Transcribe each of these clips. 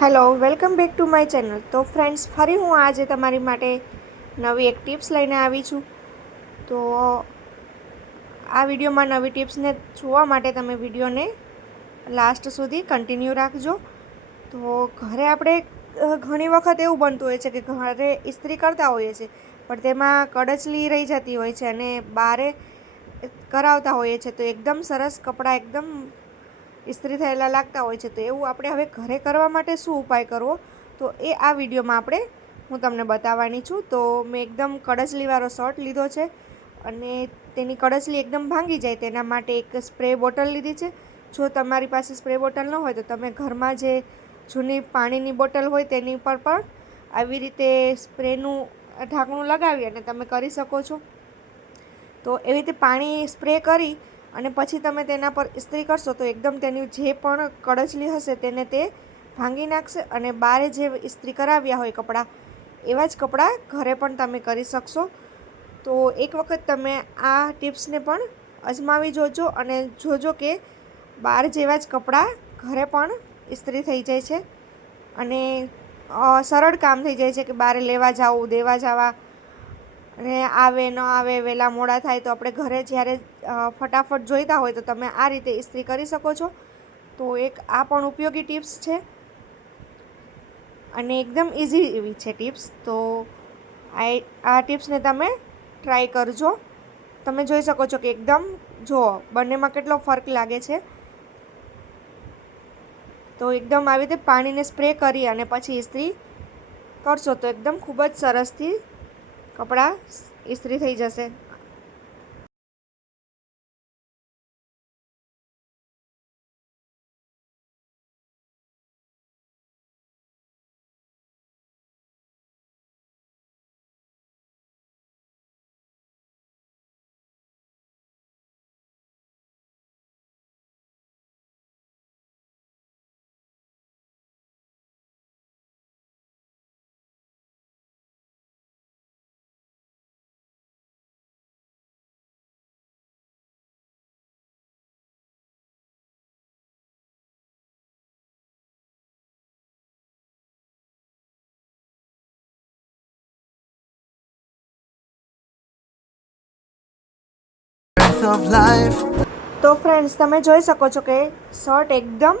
Hello, welcome back to my channel. તો friends, ફરી હું આજે તમારી માટે નવી એક ટિપ્સ લઈને આવી છું. તો આ વિડીયોમાં નવી ટિપ્સને જોવા માટે તમે વિડીયોને લાસ્ટ સુધી કન્ટિન્યુ રાખજો. તો ઘરે આપણે ઘણી વખત એવું બનતું હોય છે કે ઘરે ઇસ્ત્રી કરતા હોઈએ છીએ, પણ તેમાં કડચલી રહી જતી હોય છે અને બારે કરાવતા હોઈએ છીએ તો એકદમ સરસ કપડાં એકદમ ઇસ્ત્રી થયેલા લાગતા હોય છે. તો એવું આપણે હવે ઘરે કરવા માટે શું ઉપાય કરવો, તો એ આ વિડીયોમાં હું તમને બતાવવાની છું. તો મેં એકદમ કડચલીવાળો શર્ટ લીધો છે અને તેની કડચલી એકદમ ભાંગી જાય તેના માટે એક સ્પ્રે બોટલ લીધી છે. જો તમારી પાસે સ્પ્રે બોટલ ન હોય તો તમે ઘરમાં જે જૂની પાણીની બોટલ હોય તેની પર પણ આવી રીતે સ્પ્રેનું ઢાંકણું લગાવી અને તમે કરી શકો છો. તો એવી રીતે પાણી સ્પ્રે કરી અને પછી તમે તેના પર ઇસ્ત્રી કરશો તો એકદમ તેની જે પણ કડચલી હશે તેને તે ભાંગી નાખશે અને બારે જે ઇસ્ત્રી કરાવ્યા હોય કપડાં, એવા જ કપડાં ઘરે પણ તમે કરી શકશો. તો એક વખત તમે આ ટિપ્સને પણ અજમાવી જોજો અને જોજો કે બાર જેવા જ કપડાં ઘરે પણ ઇસ્ત્રી થઈ જાય છે અને સરળ કામ થઈ જાય છે કે બારે લેવા જવું, દેવા જવા અને આવે ન આવે, વહેલા મોડા થાય તો આપણે ઘરે જ્યારે ફટાફટ જોઈતા હોય તો તમે આ રીતે ઇસ્ત્રી કરી શકો છો. તો એક આ પણ ઉપયોગી ટિપ્સ છે અને એકદમ ઇઝી એવી છે ટિપ્સ. તો આ ટિપ્સને તમે ટ્રાય કરજો. તમે જોઈ શકો છો કે એકદમ જુઓ બંનેમાં કેટલો ફરક લાગે છે. તો એકદમ આવી રીતે પાણીને સ્પ્રે કરી અને પછી ઇસ્ત્રી કરશો તો એકદમ ખૂબ જ સરસથી કપડાં ઇસ્ત્રી થઈ જશે. Of life. તો ફ્રેન્ડ્સ, તમે જોઈ શકો છો કે શર્ટ એકદમ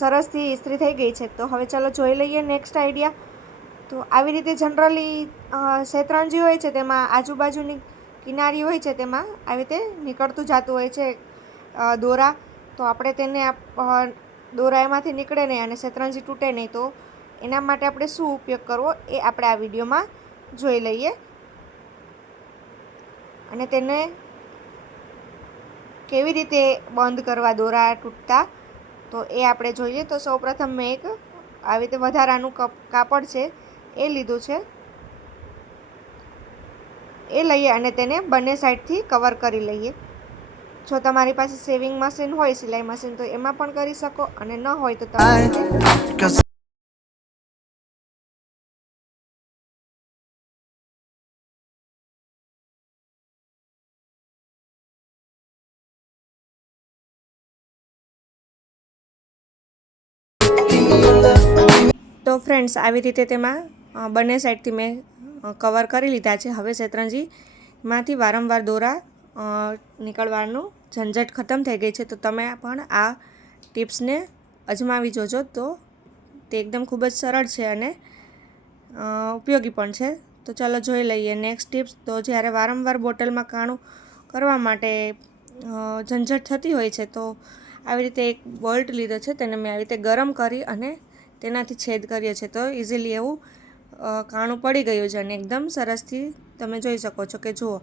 સરસથી ઇસ્ત્રી થઈ ગઈ છે. તો હવે ચાલો જોઈ લઈએ નેક્સ્ટ આઈડિયા. તો આવી રીતે જનરલી શેતરંજી હોય છે તેમાં આજુબાજુની કિનારી હોય છે તેમાં આવી રીતે નીકળતું જતું હોય છે દોરા. તો આપણે તેને દોરા એમાંથી નીકળે નહીં અને શેતરંજી તૂટે નહીં, તો એના માટે આપણે શું ઉપયોગ કરવો એ આપણે આ વિડીયોમાં જોઈ લઈએ અને તેને કેવી રીતે બંધ કરવા દોરા તૂટતા તો એ આપણે જોઈએ. તો સૌપ્રથમ મેં એક આવી રીતે વધારાનું કાપડ છે એ લીધું છે. એ લઈએ અને તેને બંને સાઈડથી કવર કરી લઈએ. જો તમારી પાસે સેવિંગ મશીન હોય, સિલાઈ મશીન, તો એમાં પણ કરી શકો અને ન હોય તો તમે તો ફ્રેન્ડ્સ, આવી રીતે તેમાં બંને સાઈડથી મેં કવર કરી લીધા છે. હવે શેતરંજીમાંથી વારંવાર દોરા નીકળવાનું ઝંઝટ ખતમ થઈ ગઈ છે. તો તમે પણ આ ટિપ્સને અજમાવી જોજો. તો તે એકદમ ખૂબ જ સરળ છે અને ઉપયોગી પણ છે. તો ચાલો જોઈ લઈએ નેક્સ્ટ ટિપ્સ. તો જ્યારે વારંવાર બોટલમાં કાણું કરવા માટે ઝંઝટ થતી હોય છે તો આવી રીતે એક બોલ્ટ લીધો છે, તેને મેં આવી રીતે ગરમ કરી અને તેનાથી છેદ કર્યો છે. તો ઇઝીલી એવું કાણું પડી ગયું છે અને એકદમ સરસથી તમે જોઈ શકો છો કે જુઓ,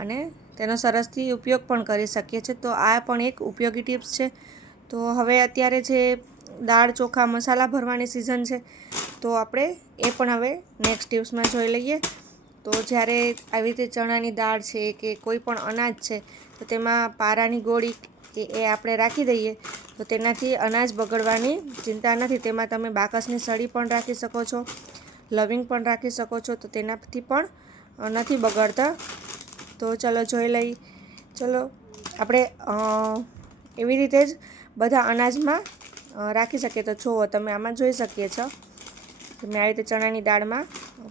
અને તેનો સરસથી ઉપયોગ પણ કરી શકીએ છીએ. તો આ પણ એક ઉપયોગી ટિપ્સ છે. તો હવે અત્યારે જે દાળ, ચોખા, મસાલા ભરવાની સિઝન છે તો આપણે એ પણ હવે નેક્સ્ટ ટિપ્સમાં જોઈ લઈએ. તો જ્યારે આવી રીતે ચણાની દાળ છે કે કોઈ પણ અનાજ છે તો તેમાં પારાની ગોળી કે એ આપણે રાખી દઈએ તો તેનાથી અનાજ બગડવાની ચિંતા નથી. તેમાં તમે બાકસની સળી પણ રાખી શકો છો, લવિંગ પણ રાખી શકો છો, તો તેનાથી પણ નથી બગડતા. તો ચલો જોઈ લઈ. ચલો આપણે એવી રીતે જ બધા અનાજમાં રાખી શકીએ. તો જુઓ તમે આમાં જોઈ શકીએ છો કે મેં આવી રીતે ચણાની દાળમાં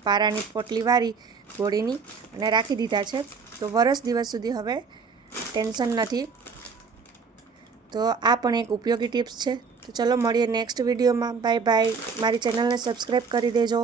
પારાની પોટલી વારી ગોળીની અને રાખી દીધા છે. તો વરસ દિવસ સુધી હવે ટેન્શન નથી. તો આ પણ એક ઉપયોગી ટિપ્સ છે. તો ચલો મળીએ નેક્સ્ટ વિડીયોમાં. Bye bye. મારી ચેનલને સબસ્ક્રાઈબ કરી દેજો.